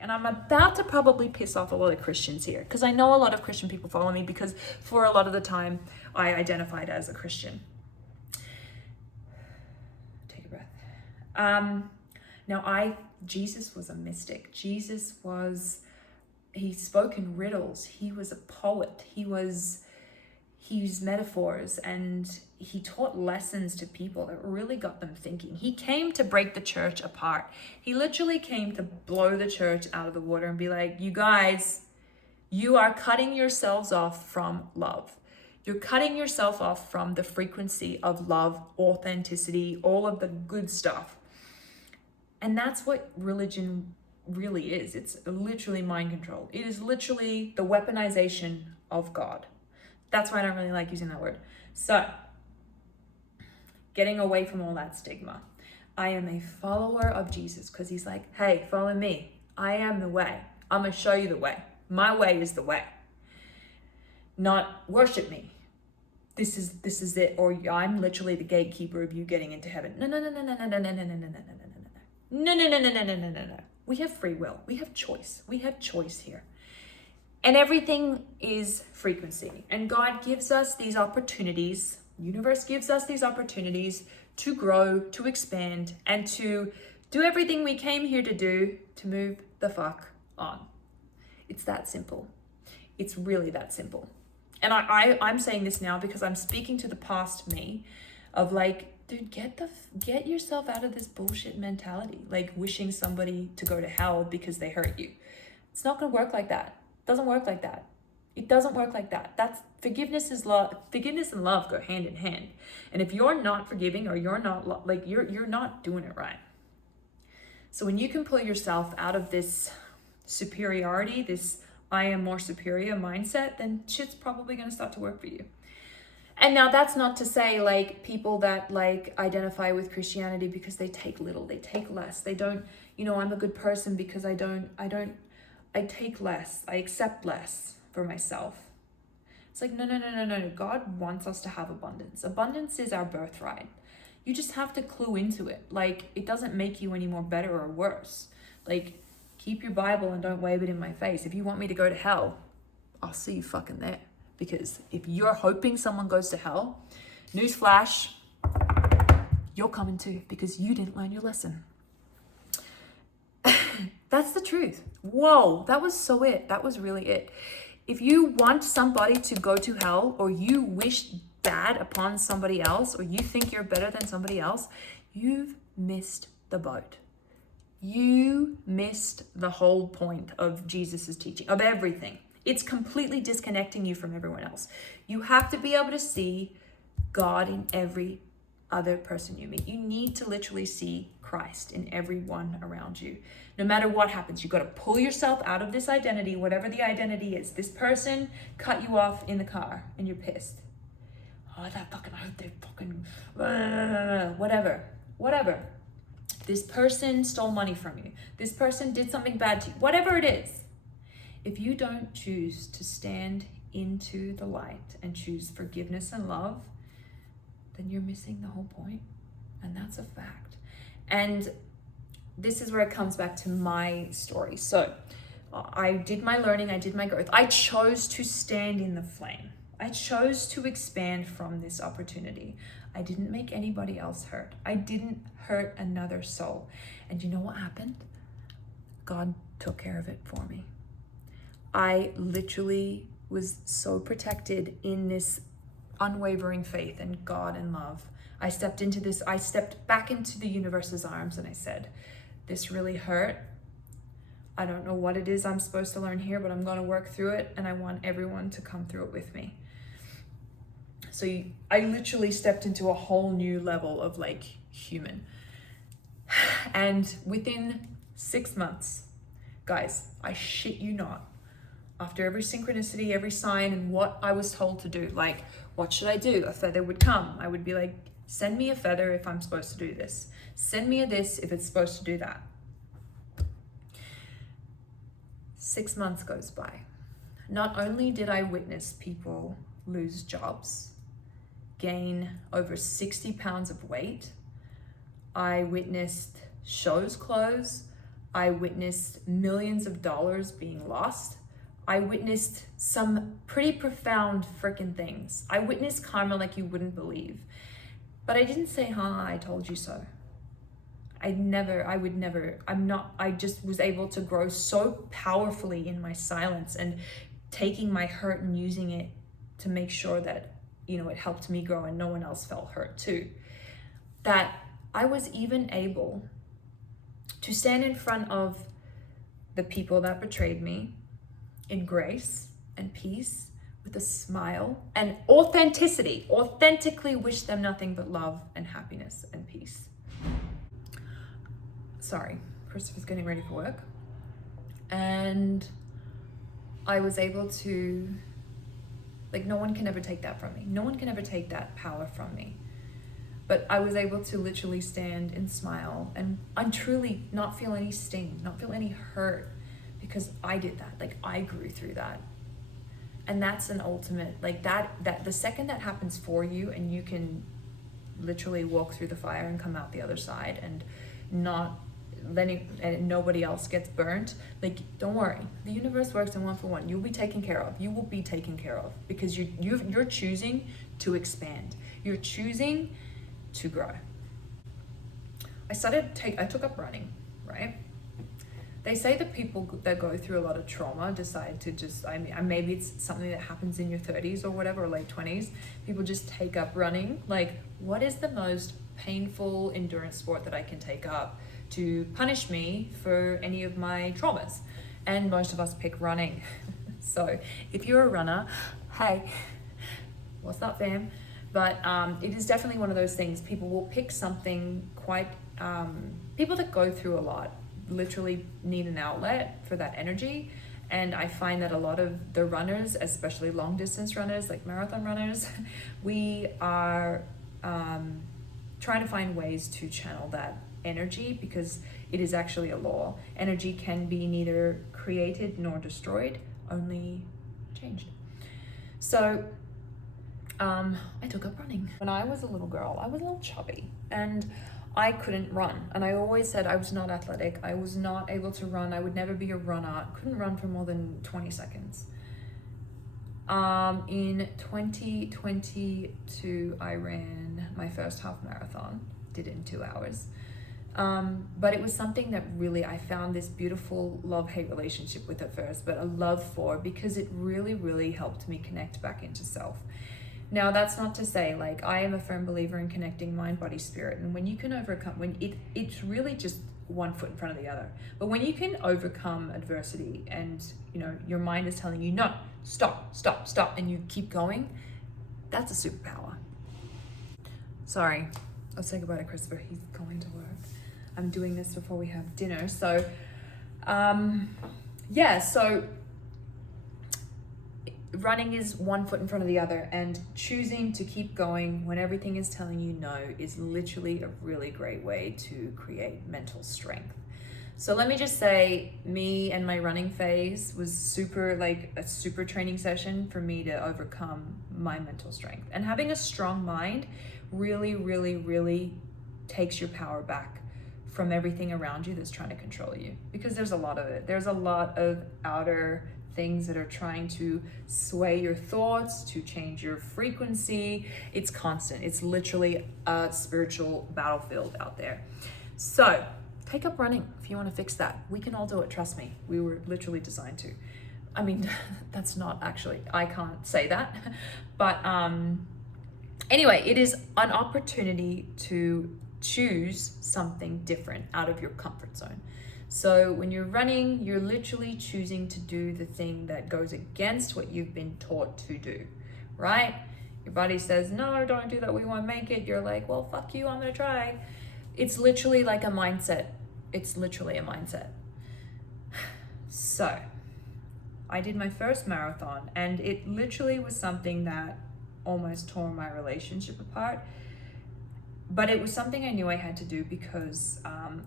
And I'm about to probably piss off a lot of Christians here, because I know a lot of Christian people follow me, because for a lot of the time I identified as a Christian. Take a breath. Now Jesus was a mystic. He spoke in riddles. He was a poet. He used metaphors, and he taught lessons to people that really got them thinking. He came to break the church apart. He literally came to blow the church out of the water and be like, you guys, you are cutting yourselves off from love. You're cutting yourself off from the frequency of love, authenticity, all of the good stuff. And that's what religion really is. It's literally mind control. It is literally the weaponization of God. That's why I don't really like using that word. So, getting away from all that stigma. I am a follower of Jesus, because he's like, hey, follow me. I am the way. I'm going to show you the way. My way is the way. Not worship me. This is it. Or I'm literally the gatekeeper of you getting into heaven. No. We have free will. We have choice. We have choice here. And everything is frequency. And God gives us these opportunities. Universe gives us these opportunities to grow, to expand, and to do everything we came here to do, to move the fuck on. It's that simple. It's really that simple. And I'm saying this now because I'm speaking to the past me of like, dude, get yourself out of this bullshit mentality. Like wishing somebody to go to hell because they hurt you. It's not going to work like that. It doesn't work like that. It doesn't work like that. That's forgiveness is love. Forgiveness and love go hand in hand. And if you're not forgiving, or you're not you're not doing it right. So when you can pull yourself out of this superiority, this I am more superior mindset, then shit's probably going to start to work for you. And now that's not to say like people that like identify with Christianity because they take little, they take less. They don't, I'm a good person because I take less, I accept less for myself. It's like, no. God wants us to have abundance. Abundance is our birthright. You just have to clue into it. Like, it doesn't make you any more better or worse. Like, keep your Bible and don't wave it in my face. If you want me to go to hell, I'll see you fucking there. Because if you're hoping someone goes to hell, newsflash, you're coming too, because you didn't learn your lesson. That's the truth. Whoa, that was so it. That was really it. If you want somebody to go to hell, or you wish bad upon somebody else, or you think you're better than somebody else, you've missed the boat. You missed the whole point of Jesus's teaching, of everything. It's completely disconnecting you from everyone else. You have to be able to see God in every other person you meet. You need to literally see Christ in everyone around you. No matter what happens, you've got to pull yourself out of this identity, whatever the identity is. This person cut you off in the car and you're pissed. Oh, that fucking hurt, they fucking, whatever. This person stole money from you. This person did something bad to you. Whatever it is. If you don't choose to stand into the light and choose forgiveness and love, then you're missing the whole point. And that's a fact. And this is where it comes back to my story. So I did my learning, I did my growth. I chose to stand in the flame. I chose to expand from this opportunity. I didn't make anybody else hurt. I didn't hurt another soul. And you know what happened? God took care of it for me. I literally was so protected in this unwavering faith in God and love. I stepped back into the universe's arms and I said, this really hurt. I don't know what it is I'm supposed to learn here, but I'm going to work through it, and I want everyone to come through it with me. So I literally stepped into a whole new level of like human. And within 6 months, guys, I shit you not, after every synchronicity, every sign, and what I was told to do, like, what should I do? A feather would come. I would be like, send me a feather if I'm supposed to do this. Send me a this if it's supposed to do that. 6 months goes by. Not only did I witness people lose jobs, gain over 60 pounds of weight, I witnessed shows close, I witnessed millions of dollars being lost. I witnessed some pretty profound freaking things. I witnessed karma like you wouldn't believe. But I didn't say, I told you so. I just was able to grow so powerfully in my silence and taking my hurt and using it to make sure that, it helped me grow and no one else felt hurt too. That I was even able to stand in front of the people that betrayed me in grace and peace with a smile and authentically wish them nothing but love and happiness and peace. Sorry, Christopher's getting ready for work. And I was able to, no one can ever take that from me. No one can ever take that power from me. But I was able to literally stand and smile and truly not feel any sting, not feel any hurt, because I did that. I grew through that. And that's an ultimate, that the second that happens for you and you can literally walk through the fire and come out the other side and not letting, and nobody else gets burnt, don't worry, the universe works in 1-for-1. You'll be taken care of. You will be taken care of, because you're choosing to expand. You're choosing to grow. I took up running, right? They say that people that go through a lot of trauma decide to just, maybe it's something that happens in your 30s or whatever, or late 20s. People just take up running. What is the most painful endurance sport that I can take up to punish me for any of my traumas? And most of us pick running. So if you're a runner, hey, what's up, fam? But it is definitely one of those things. People will pick something quite, people that go through a lot literally need an outlet for that energy. And I find that a lot of the runners, especially long distance runners, like marathon runners, we are trying to find ways to channel that energy, because it is actually a law. Energy can be neither created nor destroyed, only changed. So I took up running. When I was a little girl, I was a little chubby and I couldn't run. And I always said I was not athletic. I was not able to run. I would never be a runner. I couldn't run for more than 20 seconds. In 2022, I ran my first half marathon, did it in 2 hours. But it was something that really, I found this beautiful love-hate relationship with at first, but a love for, because it really, really helped me connect back into self. Now, that's not to say, I am a firm believer in connecting mind, body, spirit. And when you can overcome, it's really just one foot in front of the other. But when you can overcome adversity and, your mind is telling you, no, stop, and you keep going, that's a superpower. Sorry, I'll say goodbye to Christopher. He's going to work. I'm doing this before we have dinner. So, so running is one foot in front of the other, and choosing to keep going when everything is telling you no is literally a really great way to create mental strength. So let me just say, me and my running phase was a super training session for me to overcome my mental strength. And having a strong mind really, really, really takes your power back from everything around you that's trying to control you, because there's a lot of it. There's a lot of outer things that are trying to sway your thoughts, to change your frequency. It's constant. It's literally a spiritual battlefield out there. So take up running if you want to fix that. We can all do it, trust me. We were literally designed to. That's not actually, I can't say that. But anyway, it is an opportunity to choose something different out of your comfort zone. So when you're running, you're literally choosing to do the thing that goes against what you've been taught to do, right? Your body says, no, don't do that, we won't make it. You're like, well, fuck you, I'm gonna try. It's literally like a mindset. It's literally a mindset. So I did my first marathon, and it literally was something that almost tore my relationship apart. But it was something I knew I had to do because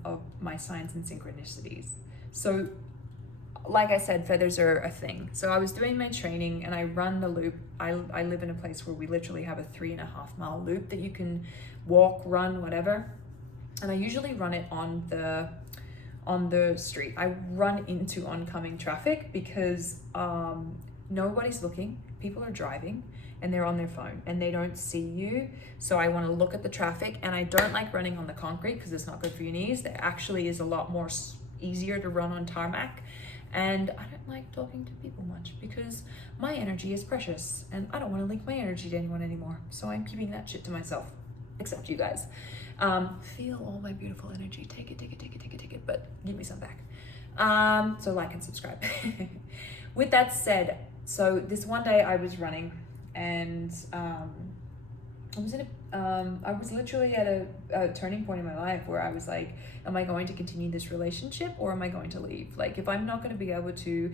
of my signs and synchronicities. So like I said, feathers are a thing. So I was doing my training and I run the loop. I live in a place where we literally have a 3.5 mile loop that you can walk, run, whatever. And I usually run it on the on the street. I run into oncoming traffic because nobody's looking. People are driving and they're on their phone and they don't see you. So I want to look at the traffic, and I don't like running on the concrete because it's not good for your knees. There actually is a lot more easier to run on tarmac. And I don't like talking to people much because my energy is precious and I don't want to link my energy to anyone anymore. So I'm keeping that shit to myself, except you guys. Feel all my beautiful energy. Take it, but give me some back. So like and subscribe. With that said, so this one day I was running, and I was literally at a turning point in my life where I was like, am I going to continue this relationship or am I going to leave? Like, if I'm not going to be able to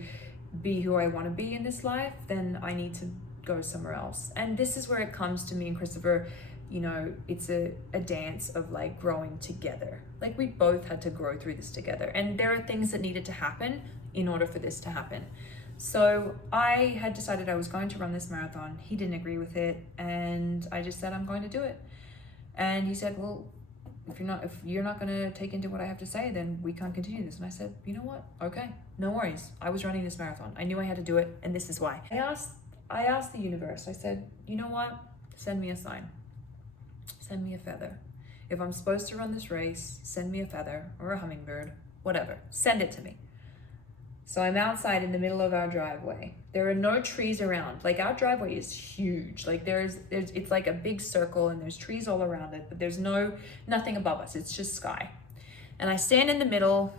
be who I want to be in this life, then I need to go somewhere else. And this is where it comes to me and Christopher, you know, it's a dance of like growing together. Like, we both had to grow through this together, and there are things that needed to happen in order for this to happen. So I had decided I was going to run this marathon. He didn't agree with it, and I just said I'm going to do it. And he said, well, if you're not going to take into what I have to say, then we can't continue this. And I said, you know what? Okay, no worries. I was running this marathon. I knew I had to do it, and this is why. I asked the universe. I said, you know what? Send me a sign. Send me a feather. If I'm supposed to run this race, send me a feather or a hummingbird, whatever. Send it to me. So I'm outside in the middle of our driveway. There are no trees around. Like, our driveway is huge. Like, it's like a big circle and there's trees all around it, but there's nothing above us. It's just sky. And I stand in the middle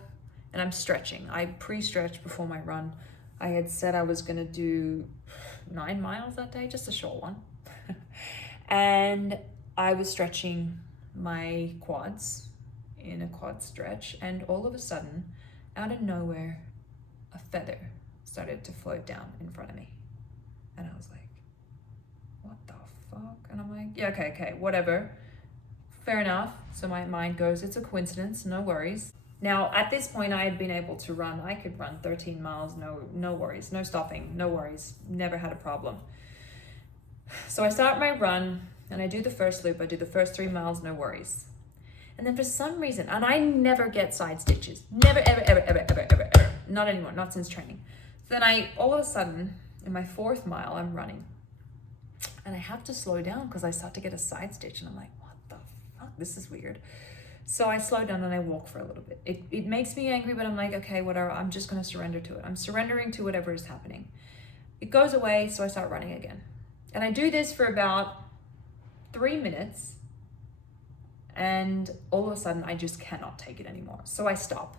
and I'm stretching. I pre-stretched before my run. I had said I was gonna do 9 miles that day, just a short one. And I was stretching my quads in a quad stretch, and all of a sudden, out of nowhere, a feather started to float down in front of me. And I was like, what the fuck? And I'm like, yeah, okay, whatever. Fair enough. So my mind goes, it's a coincidence, no worries. Now, at this point, I had been able to run. I could run 13 miles, no worries, no stopping, no worries, never had a problem. So I start my run, and I do the first loop. I do the first 3 miles, no worries. And then for some reason, and I never get side stitches, never, ever, not anymore, not since training. So then all of a sudden, in my 4th mile, I'm running, and I have to slow down because I start to get a side stitch, and I'm like, what the fuck, this is weird. So I slow down and I walk for a little bit. It makes me angry, but I'm like, okay, whatever, I'm just gonna surrender to it. I'm surrendering to whatever is happening. It goes away, so I start running again. And I do this for about 3 minutes, and all of a sudden I just cannot take it anymore. So I stop.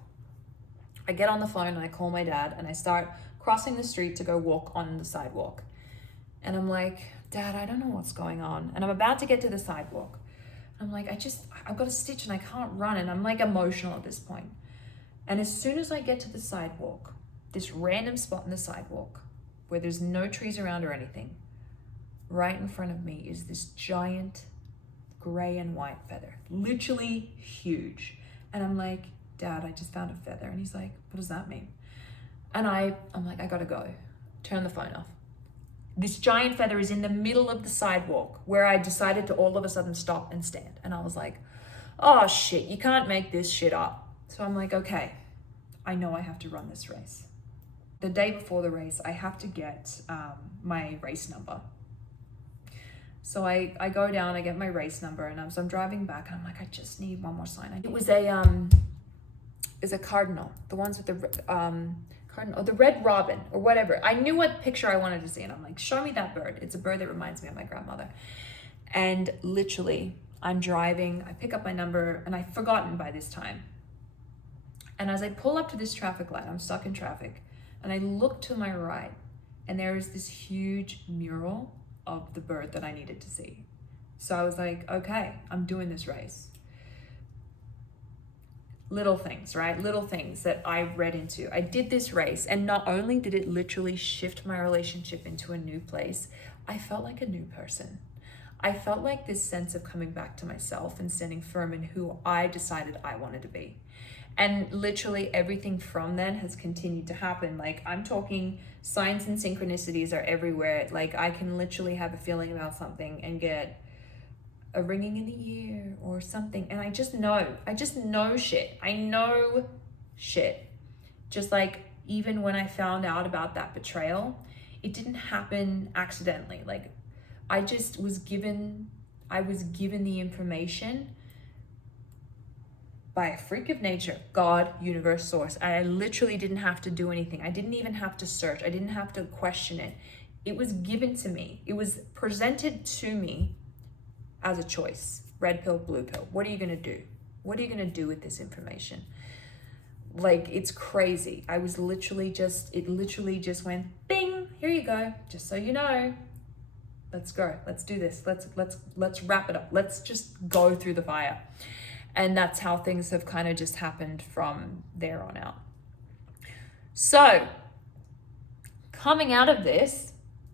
I get on the phone and I call my dad, and I start crossing the street to go walk on the sidewalk. And I'm like, Dad, I don't know what's going on. And I'm about to get to the sidewalk. I'm like, I've got a stitch and I can't run. And I'm like emotional at this point. And as soon as I get to the sidewalk, this random spot in the sidewalk where there's no trees around or anything, right in front of me is this giant gray and white feather, literally huge. And I'm like, Dad, I just found a feather. And he's like, what does that mean? And I'm like, I gotta go. Turn the phone off. This giant feather is in the middle of the sidewalk where I decided to all of a sudden stop and stand. And I was like, oh shit, you can't make this shit up. So I'm like, okay, I know I have to run this race. The day before the race, I have to get my race number. So I go down, I get my race number, and I'm driving back, and I'm like, I just need one more sign. It was a cardinal, the ones with the cardinal, or the red robin, or whatever. I knew what picture I wanted to see, and I'm like, show me that bird. It's a bird that reminds me of my grandmother. And literally, I'm driving, I pick up my number, and I've forgotten by this time. And as I pull up to this traffic light, I'm stuck in traffic, and I look to my right, and there is this huge mural of the bird that I needed to see. So I was like, okay, I'm doing this race. Little things, right? Little things that I read into. I did this race, and not only did it literally shift my relationship into a new place, I felt like a new person. I felt like this sense of coming back to myself and standing firm in who I decided I wanted to be. And literally everything from then has continued to happen. Like, I'm talking signs and synchronicities are everywhere. Like, I can literally have a feeling about something and get a ringing in the ear or something. And I just know shit. I know shit. Just like even when I found out about that betrayal, it didn't happen accidentally. Like I was given the information by a freak of nature, God, universe, source. I literally didn't have to do anything. I didn't even have to search. I didn't have to question it. It was given to me. It was presented to me as a choice. Red pill, blue pill. What are you going to do? What are you going to do with this information? Like, it's crazy. It literally just went bing, here you go. Just so you know. Let's go. Let's do this. Let's wrap it up. Let's just go through the fire. And that's how things have kind of just happened from there on out. So, coming out of this,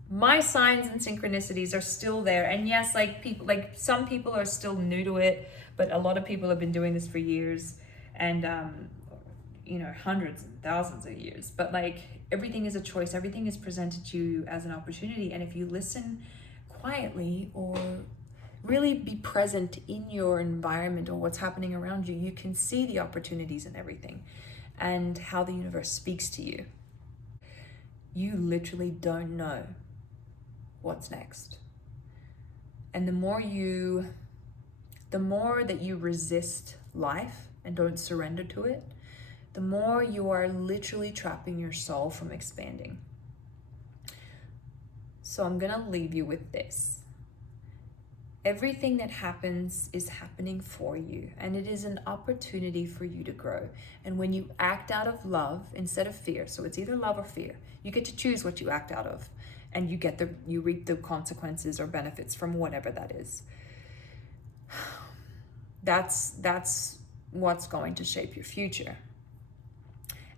my signs and synchronicities are still there. And yes, some people are still new to it, but a lot of people have been doing this for years and, hundreds and thousands of years. But like, everything is a choice. Everything is presented to you as an opportunity. And if you listen quietly or really be present in your environment or what's happening around you, you can see the opportunities in everything and how the universe speaks to you. You literally don't know what's next. And the more that you resist life and don't surrender to it, the more you are literally trapping your soul from expanding. So I'm going to leave you with this. Everything that happens is happening for you, and it is an opportunity for you to grow. And when you act out of love instead of fear, so it's either love or fear, you get to choose what you act out of, and you reap the consequences or benefits from whatever that is. That's what's going to shape your future.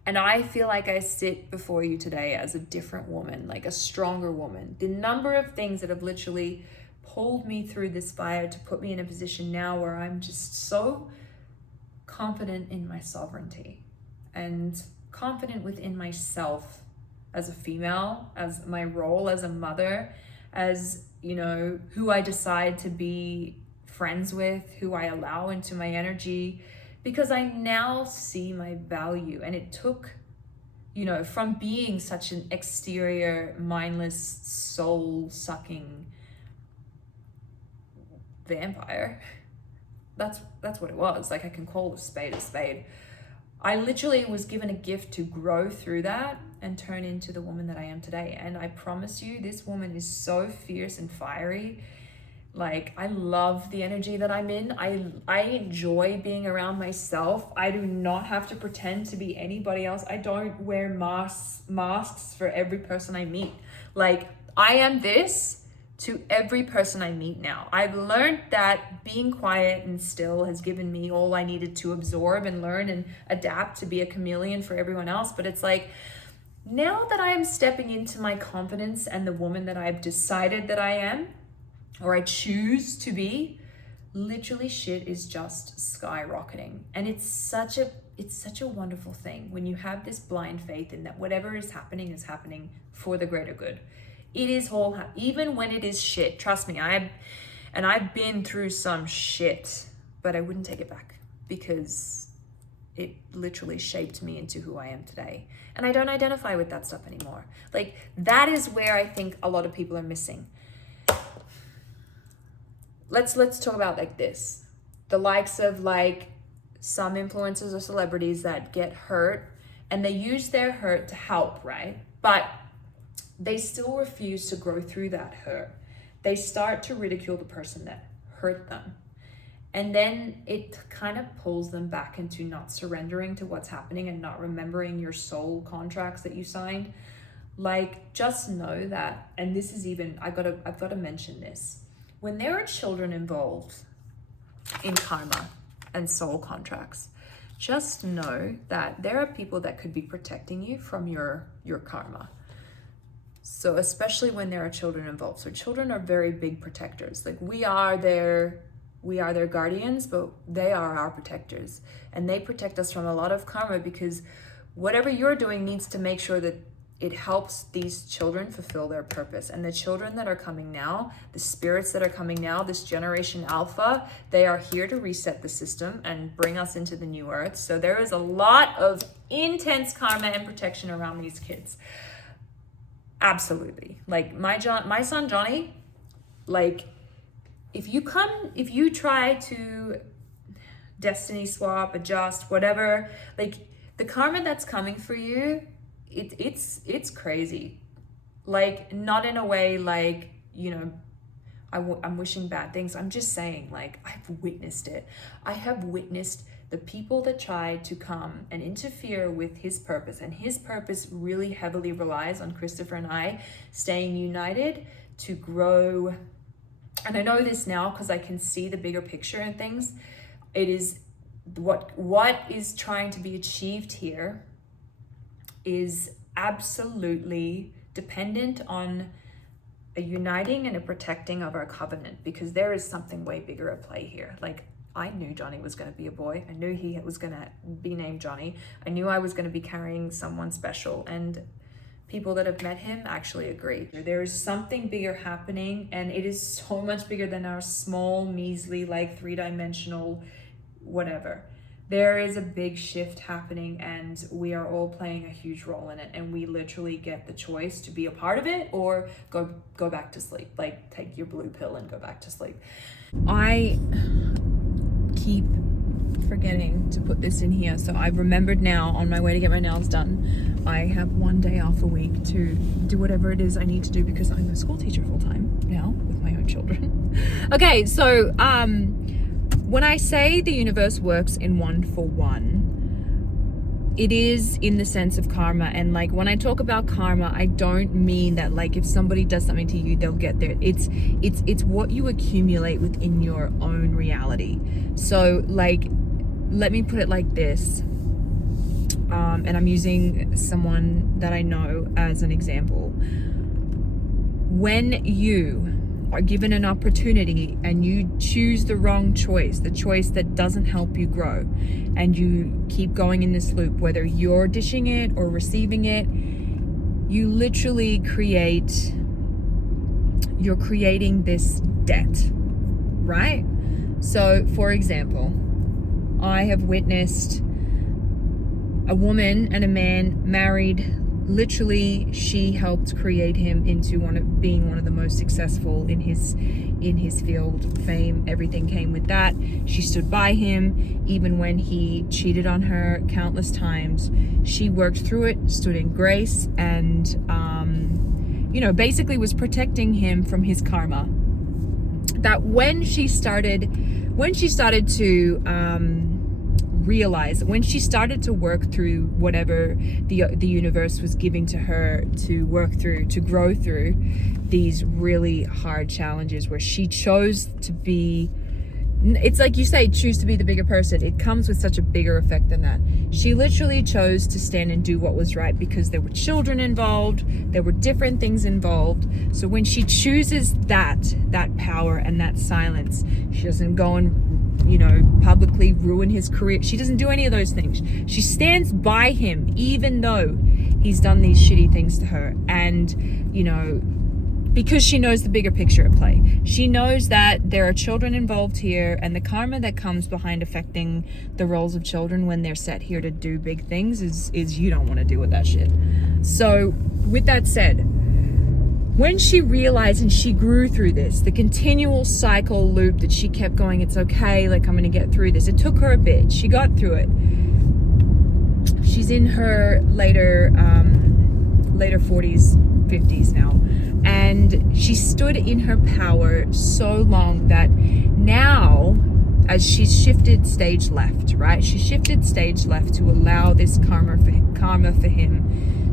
And I feel like I sit before you today as a different woman, like a stronger woman. The number of things that have literally pulled me through this fire to put me in a position now where I'm just so confident in my sovereignty and confident within myself as a female, as my role as a mother, as, who I decide to be friends with, who I allow into my energy, because I now see my value. And it took, from being such an exterior, mindless, soul-sucking vampire, that's what it was. Like, I can call a spade a spade. I literally was given a gift to grow through that and turn into the woman that I am today. And I promise you, this woman is so fierce and fiery. Like, I love the energy that I'm in. I enjoy being around myself. I do not have to pretend to be anybody else. I don't wear masks for every person I meet. Like, I am this to every person I meet now. I've learned that being quiet and still has given me all I needed to absorb and learn and adapt to be a chameleon for everyone else. But it's like, now that I am stepping into my confidence and the woman that I've decided that I am, or I choose to be, literally shit is just skyrocketing. And it's such a wonderful thing when you have this blind faith in that whatever is happening for the greater good. It is even when it is shit. Trust me, I've been through some shit, but I wouldn't take it back because it literally shaped me into who I am today. And I don't identify with that stuff anymore. Like, that is where I think a lot of people are missing. Let's talk about like this. The likes of like some influencers or celebrities that get hurt and they use their hurt to help, right? But they still refuse to grow through that hurt. They start to ridicule the person that hurt them. And then it kind of pulls them back into not surrendering to what's happening and not remembering your soul contracts that you signed. Like, just know that, and this is even, I've got to mention this. When there are children involved in karma and soul contracts, just know that there are people that could be protecting you from your karma. So especially when there are children involved. So children are very big protectors. Like, we are their guardians, but they are our protectors. And they protect us from a lot of karma because whatever you're doing needs to make sure that it helps these children fulfill their purpose. And the children that are coming now, the spirits that are coming now, this generation alpha, they are here to reset the system and bring us into the new earth. So there is a lot of intense karma and protection around these kids. Absolutely. Like my son Johnny, like if you try to destiny swap, adjust, whatever, like the karma that's coming for you, it's crazy. Like not in a way like, you know, I'm wishing bad things. I'm just saying, like, I've witnessed it. I have witnessed the people that try to come and interfere with his purpose, and his purpose really heavily relies on Christopher and I staying united to grow. And I know this now because I can see the bigger picture and things. It is what is trying to be achieved here is absolutely dependent on a uniting and a protecting of our covenant, because there is something way bigger at play here. Like, I knew Johnny was going to be a boy. I knew he was going to be named Johnny. I knew I was going to be carrying someone special, and people that have met him actually agree. There is something bigger happening, and it is so much bigger than our small, measly, like three-dimensional whatever. There is a big shift happening, and we are all playing a huge role in it, and we literally get the choice to be a part of it or go back to sleep. Like, take your blue pill and go back to sleep. I keep forgetting to put this in here, so I've remembered now on my way to get my nails done. I have one day off a week to do whatever it is I need to do, because I'm a school teacher full time now with my own children. Okay, so when I say the universe works in 1-for-1, it is in the sense of karma. And like when I talk about karma, I don't mean that like if somebody does something to you, they'll get there. It's what you accumulate within your own reality. So like, let me put it like this. And I'm using someone that I know as an example. When you are given an opportunity and you choose the wrong choice, the choice that doesn't help you grow, and you keep going in this loop, whether you're dishing it or receiving it, you literally you're creating this debt, right? So for example, I have witnessed a woman and a man married. Literally, she helped create him into being one of the most successful in his field. Fame, everything came with that. She stood by him even when he cheated on her countless times. She worked through it, stood in grace, and basically was protecting him from his karma. That when she started to realize, when she started to work through whatever the universe was giving to her to work through, to grow through these really hard challenges, where she chose to be, it's like you say, choose to be the bigger person. It comes with such a bigger effect than that. She literally chose to stand and do what was right, because there were children involved, there were different things involved. So when she chooses that power and that silence, she doesn't go and publicly ruin his career. She doesn't do any of those things. She stands by him even though he's done these shitty things to her. And because she knows the bigger picture at play. She knows that there are children involved here, and the karma that comes behind affecting the roles of children when they're set here to do big things is you don't want to deal with that shit. So with that said, when she realized and she grew through this, the continual cycle loop that she kept going, it's okay, like I'm going to get through this. It took her a bit. She got through it. She's in her later 40s, 50s now. And she stood in her power so long that now, as she's shifted stage left, right? She shifted stage left to allow this karma for him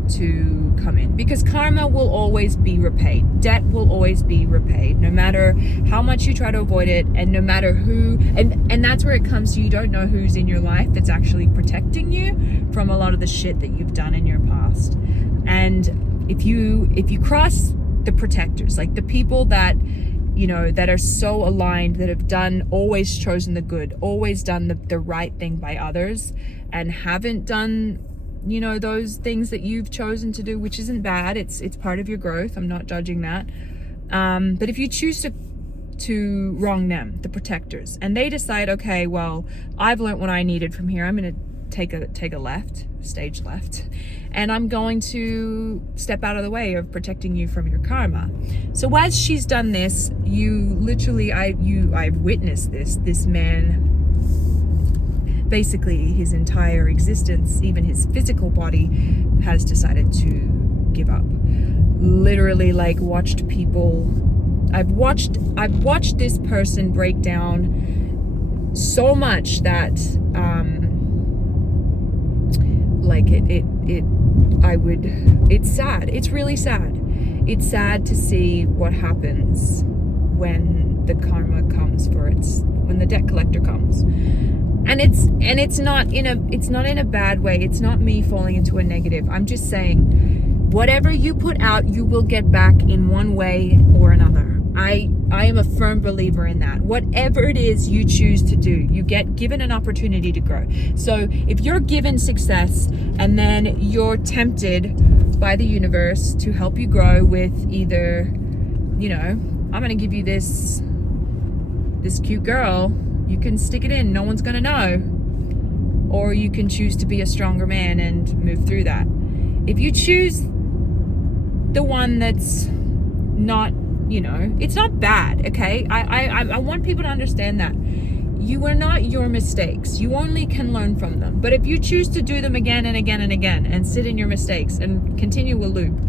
to come in, because karma will always be repaid. Debt will always be repaid, no matter how much you try to avoid it, and no matter who, and that's where it comes to, you don't know who's in your life that's actually protecting you from a lot of the shit that you've done in your past. And if you cross the protectors, like the people that that are so aligned, that have always chosen the good, always done the right thing by others, and haven't done you know, those things that you've chosen to do, which isn't bad. It's part of your growth. I'm not judging that. But if you choose to wrong them, the protectors, and they decide, okay, well, I've learned what I needed from here. I'm going to take a left, stage left, and I'm going to step out of the way of protecting you from your karma. So as she's done this, you literally, I've witnessed this man, basically his entire existence, even his physical body, has decided to give up. Literally, like, watched people, I've watched this person break down so much that like it's sad. It's really sad. It's sad to see what happens when the karma comes when the debt collector comes. And it's not in a bad way. It's not me falling into a negative. I'm just saying, whatever you put out, you will get back in one way or another. I am a firm believer in that. Whatever it is you choose to do, you get given an opportunity to grow. So if you're given success and then you're tempted by the universe to help you grow with either, you know, I'm going to give you this cute girl, you can stick it in, no one's going to know. Or you can choose to be a stronger man and move through that. If you choose the one that's not, you know, it's not bad, okay? I want people to understand that. You are not your mistakes. You only can learn from them. But if you choose to do them again and again and again and sit in your mistakes and continue a loop,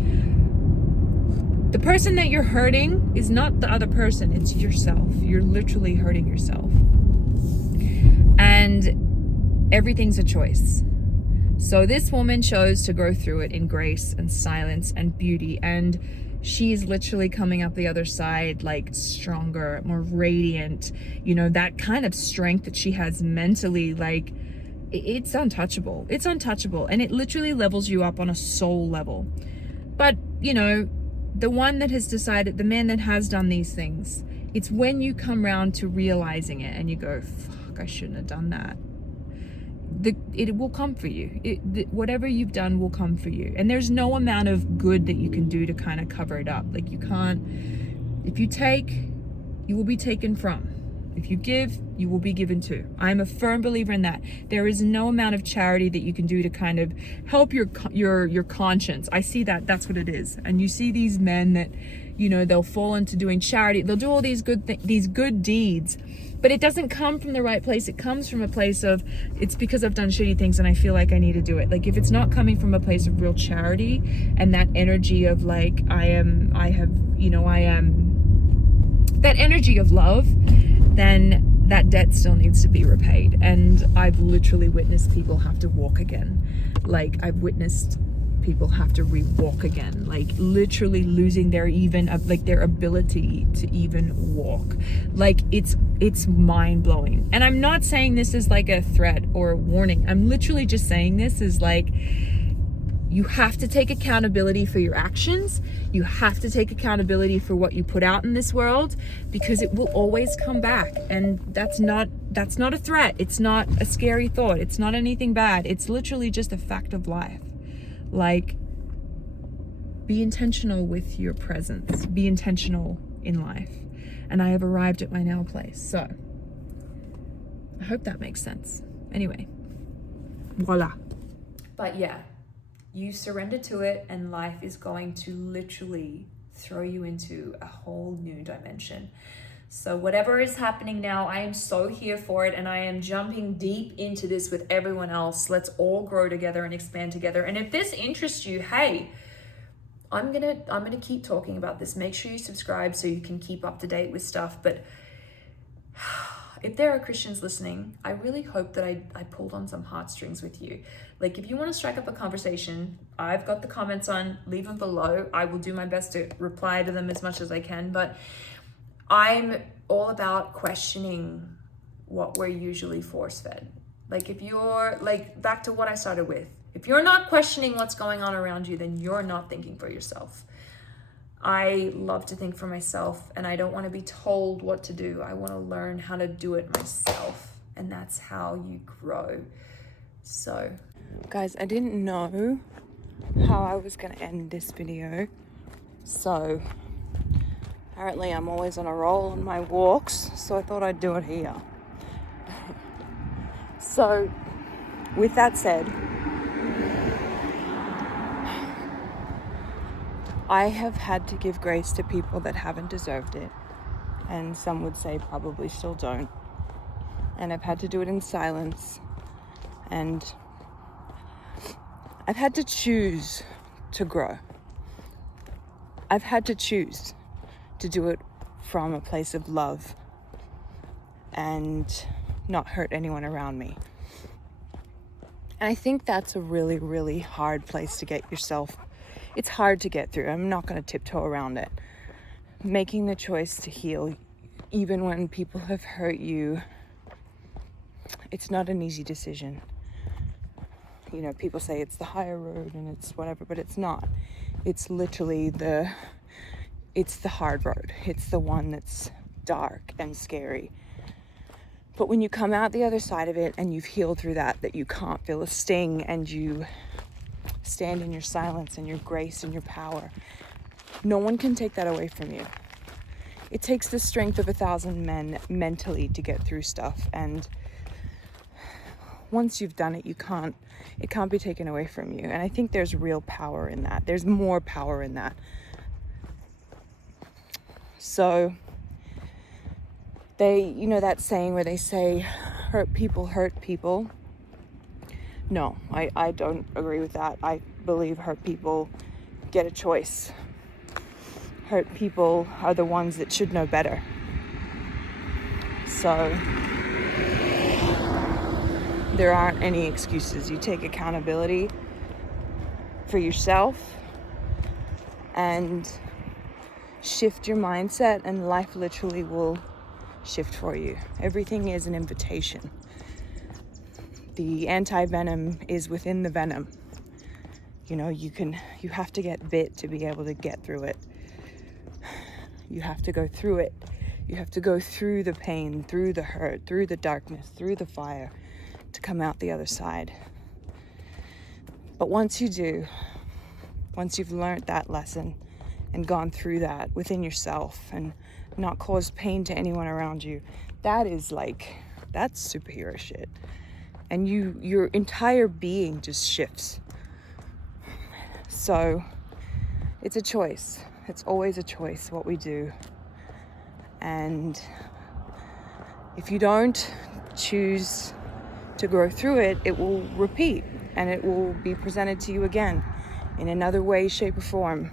the person that you're hurting is not the other person, it's yourself. You're literally hurting yourself. And everything's a choice. So this woman chose to go through it in grace and silence and beauty, and she's literally coming up the other side like stronger, more radiant, you know, that kind of strength that she has mentally, like it's untouchable. It's untouchable, and it literally levels you up on a soul level. But, you know, the one that has decided, the man that has done these things, it's when you come around to realizing it and you go, fuck, I shouldn't have done that. It will come for you. Whatever you've done will come for you. And there's no amount of good that you can do to kind of cover it up. Like, you can't, if you take, you will be taken from. If you give, you will be given to. I'm a firm believer in that. There is no amount of charity that you can do to kind of help your conscience. I see that. That's what it is. And you see these men that, you know, they'll fall into doing charity. They'll do all these good deeds, but it doesn't come from the right place. It comes from a place of, it's because I've done shitty things and I feel like I need to do it. Like, if it's not coming from a place of real charity and that energy of like, that energy of love, then that debt still needs to be repaid. And I've literally witnessed people have to walk again. Like, I've witnessed people have to re-walk again, like literally losing their ability to even walk. Like, it's mind-blowing. And I'm not saying this as like a threat or a warning. I'm literally just saying this is like, you have to take accountability for your actions. You have to take accountability for what you put out in this world, because it will always come back. And that's not a threat. It's not a scary thought. It's not anything bad. It's literally just a fact of life. Like, be intentional with your presence. Be intentional in life. And I have arrived at my now place. So I hope that makes sense. Anyway, voila. But yeah, you surrender to it, and life is going to literally throw you into a whole new dimension. So whatever is happening now, I am so here for it, and I am jumping deep into this with everyone else. Let's all grow together and expand together. And if this interests you, hey, I'm gonna keep talking about this. Make sure you subscribe so you can keep up to date with stuff. But if there are Christians listening, I really hope that I pulled on some heartstrings with you. Like, if you want to strike up a conversation, I've got the comments on, leave them below. I will do my best to reply to them as much as I can, but I'm all about questioning what we're usually force-fed. Like, if you're, like, back to what I started with, if you're not questioning what's going on around you, then you're not thinking for yourself. I love to think for myself, and I don't want to be told what to do. I want to learn how to do it myself, and that's how you grow. So Guys, I didn't know how I was going to end this video. So, apparently I'm always on a roll on my walks, so I thought I'd do it here. So, with that said, I have had to give grace to people that haven't deserved it, and some would say probably still don't. And I've had to do it in silence, and I've had to choose to grow. I've had to choose to do it from a place of love and not hurt anyone around me. And I think that's a really, really hard place to get yourself. It's hard to get through. I'm not going to tiptoe around it. Making the choice to heal, even when people have hurt you, it's not an easy decision. You know, people say it's the higher road and it's whatever, but it's not. It's literally it's the hard road. It's the one that's dark and scary. But when you come out the other side of it and you've healed through that you can't feel a sting, and you stand in your silence and your grace and your power, no one can take that away from you. It takes the strength of 1,000 men mentally to get through stuff, and once you've done it, it can't be taken away from you. And I think there's real power in that. There's more power in that. So that saying where they say hurt people. No, I don't agree with that. I believe hurt people get a choice. Hurt people are the ones that should know better. So there aren't any excuses. You take accountability for yourself and shift your mindset, and life literally will shift for you. Everything is an invitation. The anti-venom is within the venom. You know, you have to get bit to be able to get through it. You have to go through it. You have to go through the pain, through the hurt, through the darkness, through the fire to come out the other side. But once you do, once you've learned that lesson and gone through that within yourself and not caused pain to anyone around you, that's superhero shit. And your entire being just shifts. So it's a choice. It's always a choice what we do. And if you don't choose to grow through it, it will repeat, and it will be presented to you again in another way, shape, or form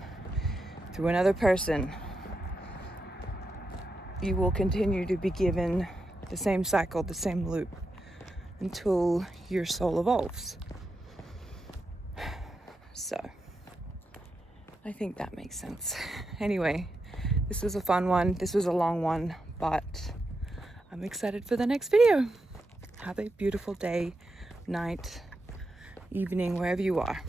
through another person. You will continue to be given the same cycle, the same loop, until your soul evolves. So I think that makes sense. Anyway, this was a fun one. This was a long one, but I'm excited for the next video. Have a beautiful day, night, evening, wherever you are.